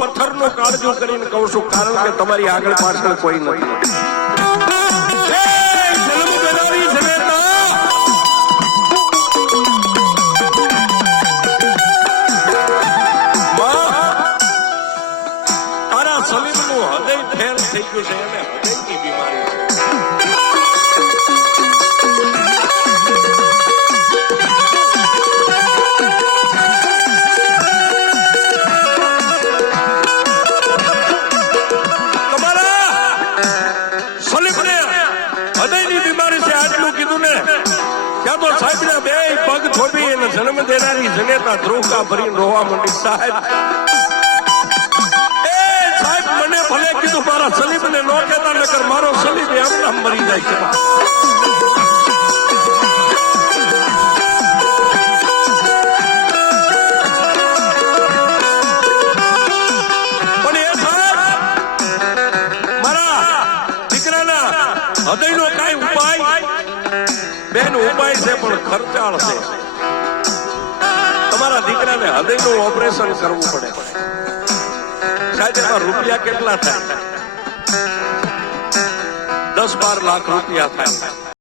પથ્થરનો કાળજો કરીને કહું છું, કારણ કે તમારી આગળ પાછળ કોઈ નથી. તારા સલીમનું હૃદય ફેલ થઈ ગયું છે, એને હૃદયની બીમારી છે. જન્મ દેનારી જનેતા ધ્રુવકા ભરીને રોવા માંડી. સાહેબ મને ભલે કીધું મારા સલીમને નો કહેતા, નકર મારો સલીમ એમ નામ મરી જાય છે. પણ એ સાહેબ મારા દીકરાના હૃદયનો કાંઈ ઉપાય બેન ઉપાય છે, પણ ખર્ચાળ છે. તમારા દીકરાને હૃદયનું ઓપરેશન કરવું પડે. સાહેબ એમાં રૂપિયા કેટલા થાય? 10-12 લાખ રૂપિયા થાય.